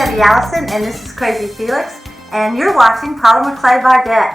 Debbie Allison, and this is Crazy Felix, and you're watching Polymer Clay by Deb.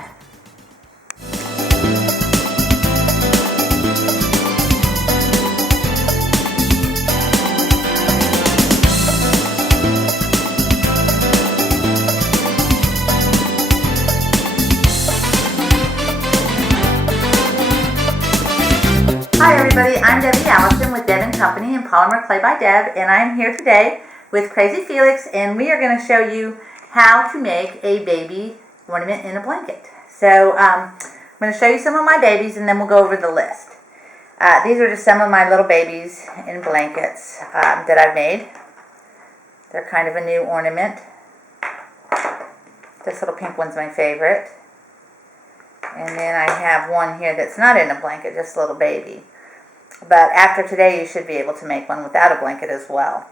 Hi everybody, I'm Debbie Allison with Deb & Company and Polymer Clay by Deb, and I'm here today with Crazy Felix, and we are going to show you how to make a baby ornament in a blanket. So I'm going to show you some of my babies, and then we'll go over the list. These are just some of my little babies in blankets that I've made. They're kind of a new ornament. This little pink one's my favorite. And then I have one here that's not in a blanket, just a little baby. But after today, you should be able to make one without a blanket as well.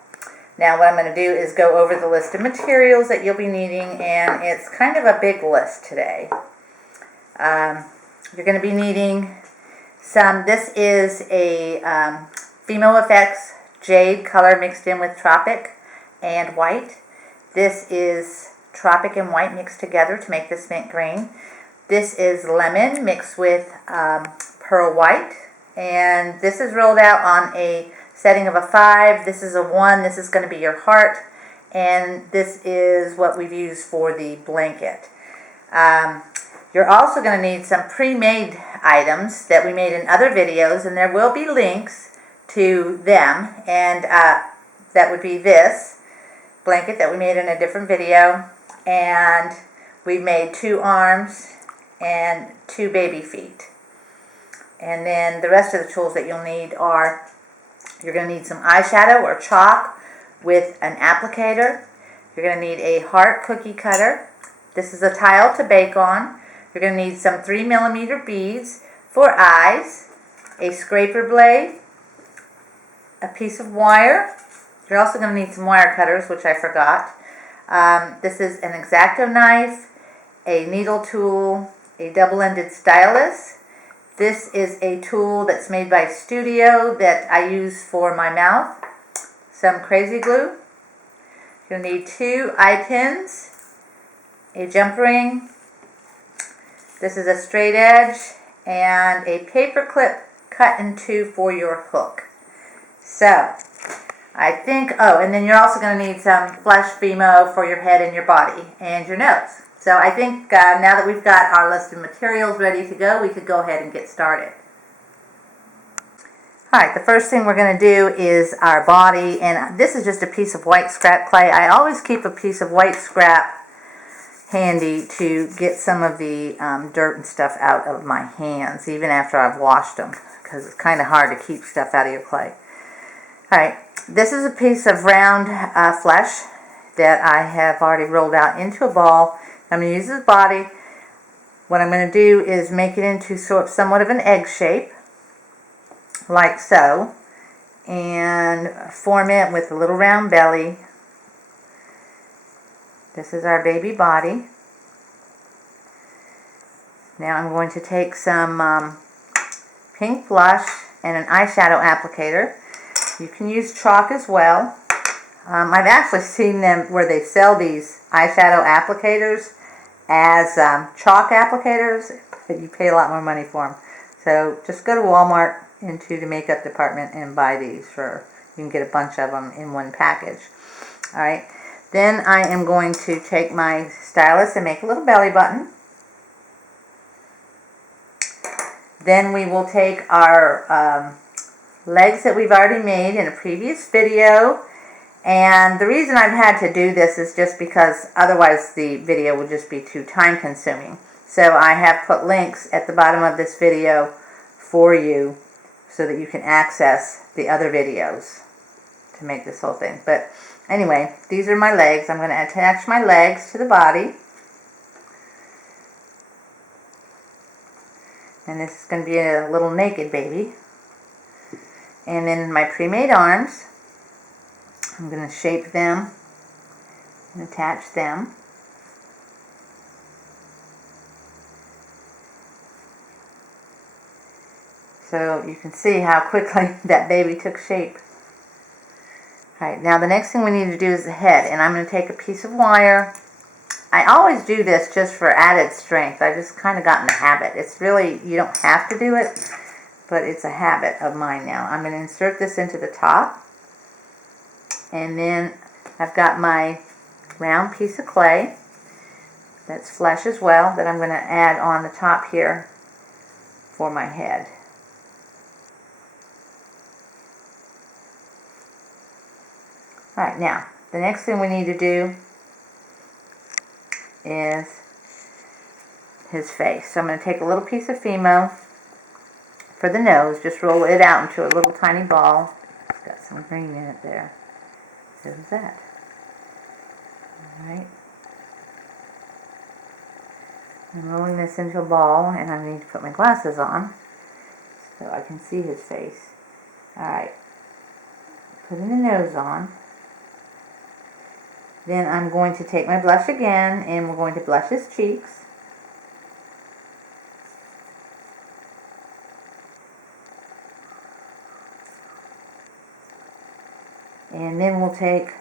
Now what I'm going to do is go over the list of materials that you'll be needing, and it's kind of a big list today. You're going to be needing some, this is a Fimo Effects Jade color mixed in with Tropic and White. This is Tropic and White mixed together to make this mint green. This is Lemon mixed with Pearl White, and this is rolled out on a setting of a 5. This is a 1. This is going to be your heart, and this is what we've used for the blanket. You're also going to need some pre-made items that we made in other videos, and there will be links to them, and that would be this blanket that we made in a different video, and we made 2 arms and 2 baby feet. And then the rest of the tools that you'll need are, you're going to need some eyeshadow or chalk with an applicator. You're going to need a heart cookie cutter. This is a tile to bake on. You're going to need some 3mm beads for eyes, a scraper blade, a piece of wire. You're also going to need some wire cutters, which I forgot. This is an X-Acto knife, a needle tool, a double-ended stylus. This is a tool that's made by Studio that I use for my mouth. Some crazy glue. You'll need 2 eye pins, a jump ring. This is a straight edge, and a paper clip cut in 2 for your hook. So, I think, and then you're also going to need some Flush Fimo for your head and your body and your nose. So I think now that we've got our list of materials ready to go, we could go ahead and get started. Alright, the first thing we're going to do is our body, and this is just a piece of white scrap clay. I always keep a piece of white scrap handy to get some of the dirt and stuff out of my hands, even after I've washed them, because it's kind of hard to keep stuff out of your clay. Alright, this is a piece of round flesh that I have already rolled out into a ball. I'm going to use this body. What I'm going to do is make it into somewhat of an egg shape, like so, and form it with a little round belly. This is our baby body. Now I'm going to take some pink blush and an eyeshadow applicator. You can use chalk as well. I've actually seen them where they sell these eyeshadow applicators as chalk applicators, but you pay a lot more money for them. So just go to Walmart into the makeup department and buy these. You can get a bunch of them in one package. Alright, then I am going to take my stylus and make a little belly button. Then we will take our legs that we've already made in a previous video. And the reason I've had to do this is just because otherwise the video would just be too time consuming. So I have put links at the bottom of this video for you so that you can access the other videos to make this whole thing. But anyway, these are my legs. I'm going to attach my legs to the body. And this is going to be a little naked baby. And then my pre-made arms. I'm going to shape them and attach them. So you can see how quickly that baby took shape. Okay, now the next thing we need to do is the head, and I'm going to take a piece of wire. I always do this just for added strength. I just kind of got in the habit. It's really, you don't have to do it, but it's a habit of mine now. I'm going to insert this into the top, and then I've got my round piece of clay that's flesh as well that I'm going to add on the top here for my head. Alright, now the next thing we need to do is his face. So I'm going to take a little piece of Fimo for the nose, just roll it out into a little tiny ball. It's got some green in it there. So is that. Alright. I'm rolling this into a ball, and I need to put my glasses on so I can see his face. Alright. Putting the nose on. Then I'm going to take my blush again, and we're going to blush his cheeks. And then we'll take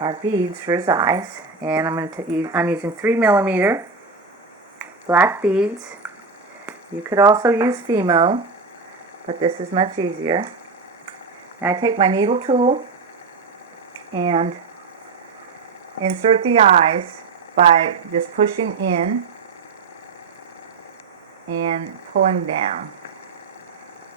our beads for his eyes, and I'm using 3mm black beads. You could also use Fimo, but this is much easier. Now I take my needle tool and insert the eyes by just pushing in and pulling down.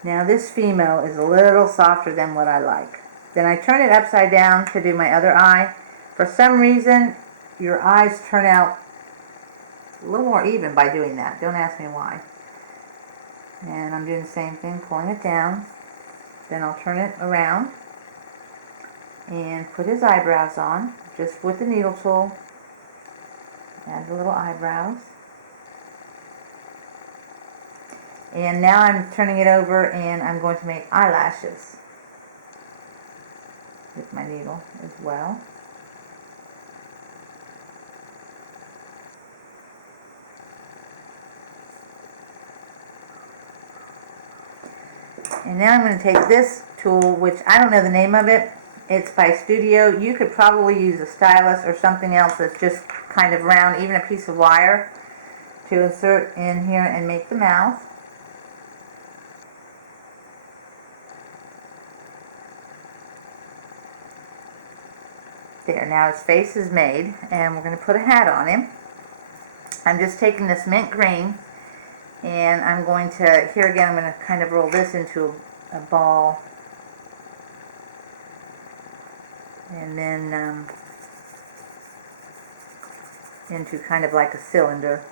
Now this Fimo is a little softer than what I like. Then I turn it upside down to do my other eye. For some reason, your eyes turn out a little more even by doing that. Don't ask me why. And I'm doing the same thing, pulling it down. Then I'll turn it around and put his eyebrows on, just with the needle tool. Add the little eyebrows. And now I'm turning it over, and I'm going to make eyelashes with my needle as well. And now I'm going to take this tool, which I don't know the name of it. It's by Studio. You could probably use a stylus or something else that's just kind of round, even a piece of wire, to insert in here and make the mouth. There, now his face is made, and we're going to put a hat on him. I'm just taking this mint green, and I'm going to, here again, I'm going to kind of roll this into a ball, and then into kind of like a cylinder.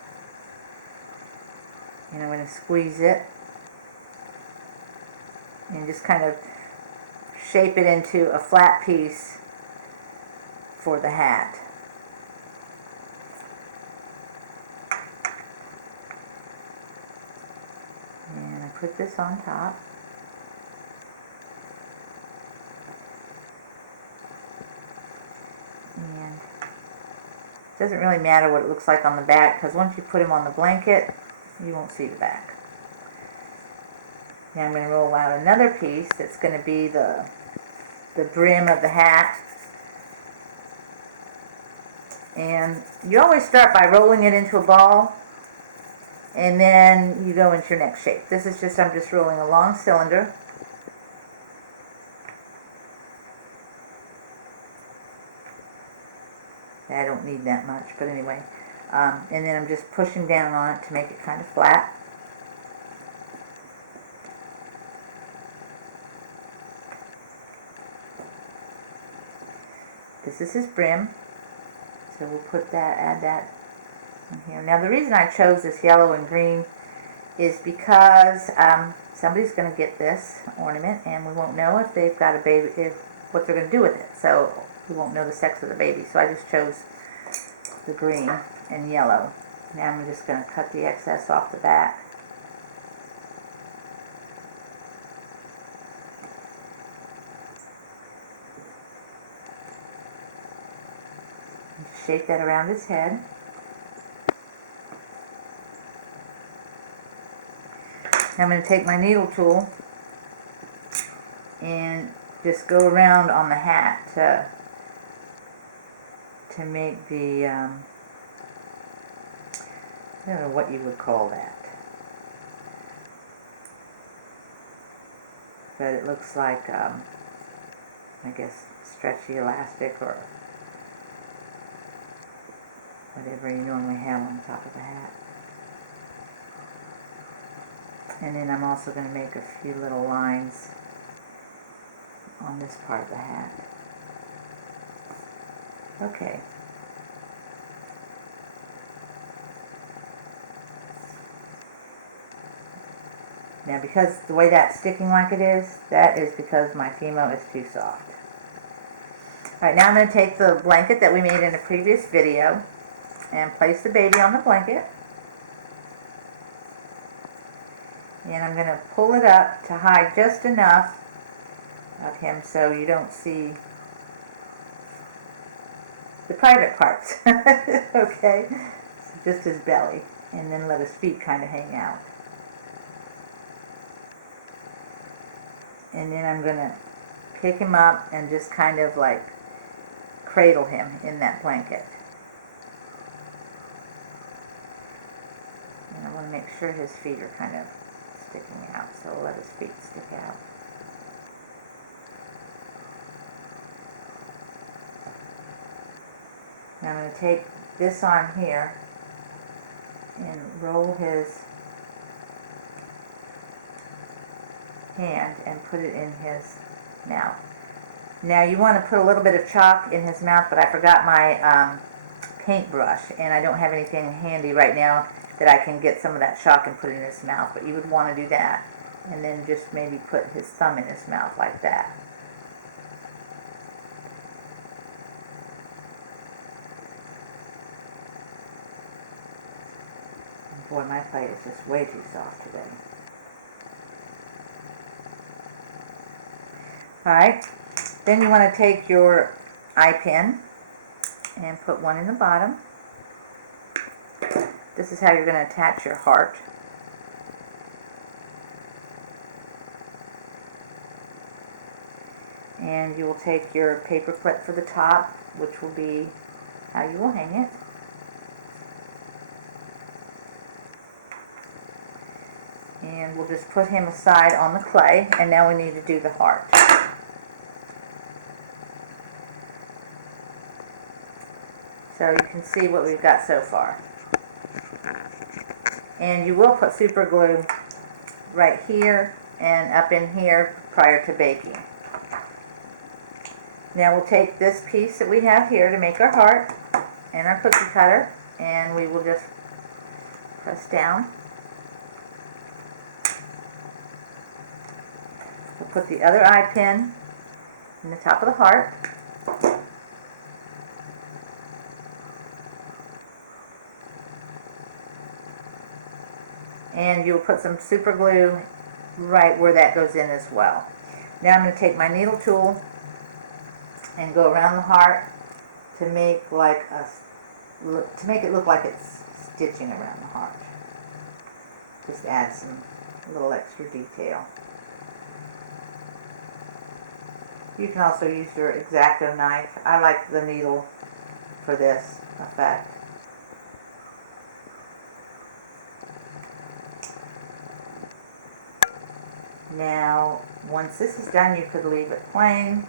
And I'm going to squeeze it and just kind of shape it into a flat piece for the hat. And I put this on top. And it doesn't really matter what it looks like on the back, because once you put him on the blanket, you won't see the back. Now I'm going to roll out another piece that's going to be the brim of the hat. And you always start by rolling it into a ball, and then you go into your next shape. This is just, I'm just rolling a long cylinder. I don't need that much, but anyway. And then I'm just pushing down on it to make it kind of flat. This is his brim. So we'll put that, add that in here. Now the reason I chose this yellow and green is because somebody's going to get this ornament, and we won't know if they've got a baby, what they're going to do with it. So we won't know the sex of the baby. So I just chose the green and yellow. Now I'm just going to cut the excess off the back. Shape that around his head. Now I'm going to take my needle tool and just go around on the hat to make the, I don't know what you would call that. But it looks like, I guess, stretchy elastic or whatever you normally have on the top of the hat. And then I'm also going to make a few little lines on this part of the hat. Okay. Now because the way that's sticking like it is, that is because my Fimo is too soft. Alright, now I'm going to take the blanket that we made in a previous video and place the baby on the blanket. And I'm going to pull it up to hide just enough of him so you don't see the private parts. Okay? So just his belly. And then let his feet kind of hang out. And then I'm going to pick him up and just kind of like cradle him in that blanket. And I want to make sure his feet are kind of sticking out, so I'll let his feet stick out. Now I'm going to take this on here and roll his hand and put it in his mouth. Now you want to put a little bit of chalk in his mouth, but I forgot my paintbrush and I don't have anything handy right now that I can get some of that chalk and put in his mouth, but you would want to do that and then just maybe put his thumb in his mouth like that. Boy, my plate is just way too soft today. Alright, then you want to take your eye pin and put one in the bottom. This is how you're going to attach your heart. And you will take your paper clip for the top, which will be how you will hang it. And we'll just put him aside on the clay, and now we need to do the heart. So you can see what we've got so far. And you will put super glue right here and up in here prior to baking. Now we'll take this piece that we have here to make our heart and our cookie cutter, and we will just press down. We'll put the other eye pin in the top of the heart. And you'll put some super glue right where that goes in as well. Now I'm going to take my needle tool and go around the heart to make it look like it's stitching around the heart. Just add some little extra detail. You can also use your X-Acto knife. I like the needle for this effect. Now, once this is done, you could leave it plain.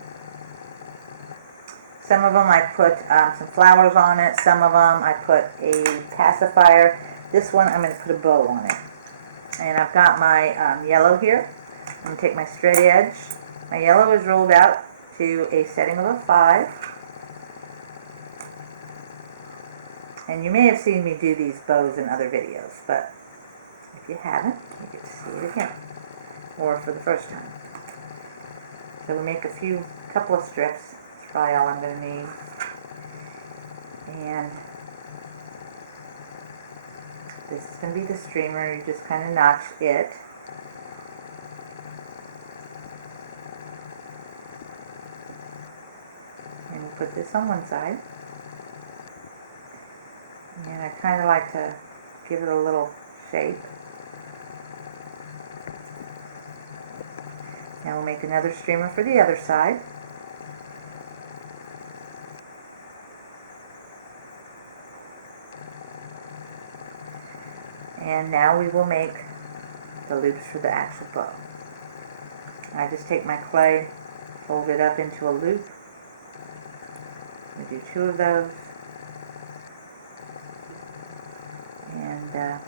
Some of them I put some flowers on it. Some of them I put a pacifier. This one I'm going to put a bow on it. And I've got my yellow here. I'm going to take my straight edge. My yellow is rolled out to a setting of a 5. And you may have seen me do these bows in other videos, but if you haven't, you get to see it again. Or for the first time. So we make a couple of strips. That's probably all I'm going to need. And this is going to be the streamer. You just kind of notch it. And you put this on one side. And I kind of like to give it a little shape. Now we'll make another streamer for the other side. And now we will make the loops for the actual bow. I just take my clay, fold it up into a loop. We do 2 of those. And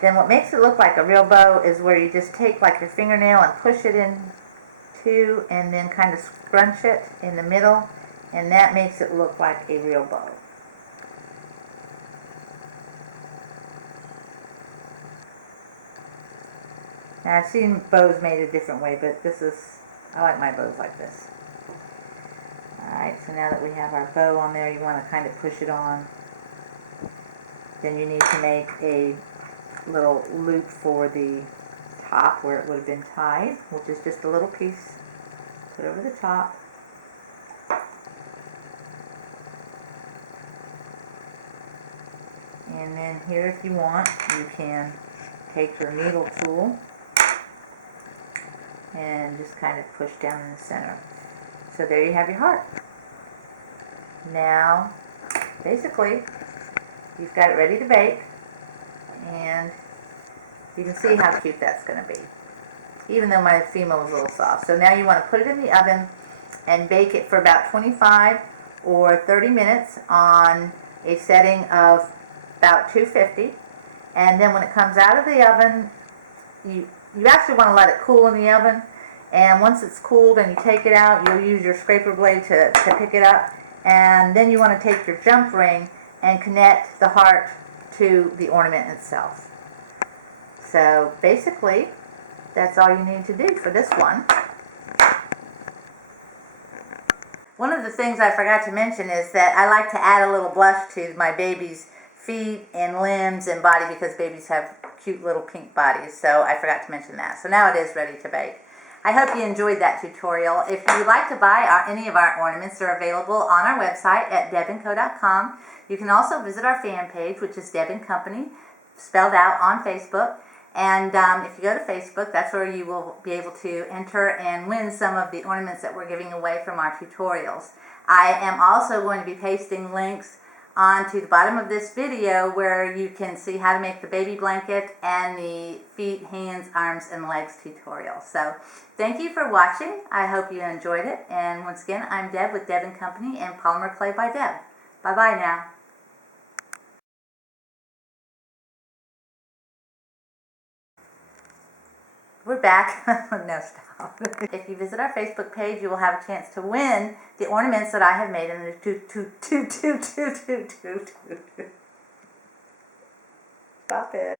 then what makes it look like a real bow is where you just take like your fingernail and push it in two and then kind of scrunch it in the middle, and that makes it look like a real bow. Now I've seen bows made a different way, but I like my bows like this. Alright, so now that we have our bow on there, you want to kind of push it on. Then you need to make a little loop for the top where it would have been tied, which is just a little piece. Put over the top. And then here, if you want, you can take your needle tool and just kind of push down in the center. So there you have your heart. Now, basically, you've got it ready to bake, and you can see how cute that's going to be, even though my female was a little soft. So now you want to put it in the oven and bake it for about 25 or 30 minutes on a setting of about 250. And then when it comes out of the oven, you actually want to let it cool in the oven. And once it's cooled and you take it out, you'll use your scraper blade to pick it up. And then you want to take your jump ring and connect the heart to the ornament itself. So basically, that's all you need to do for this one. One of the things I forgot to mention is that I like to add a little blush to my baby's feet and limbs and body, because babies have cute little pink bodies, so I forgot to mention that. So now it is ready to bake. I hope you enjoyed that tutorial. If you would like to buy any of our ornaments, they're available on our website at debandco.com. You can also visit our fan page, which is Deb & Company, spelled out, on Facebook. And if you go to Facebook, that's where you will be able to enter and win some of the ornaments that we're giving away from our tutorials. I am also going to be pasting links onto the bottom of this video where you can see how to make the baby blanket and the feet, hands, arms, and legs tutorial. So thank you for watching. I hope you enjoyed it. And once again, I'm Deb with Deb & Company and Polymer Clay by Deb. Bye-bye now. We're back. No, stop. If you visit our Facebook page, you will have a chance to win the ornaments that I have made in the Stop it.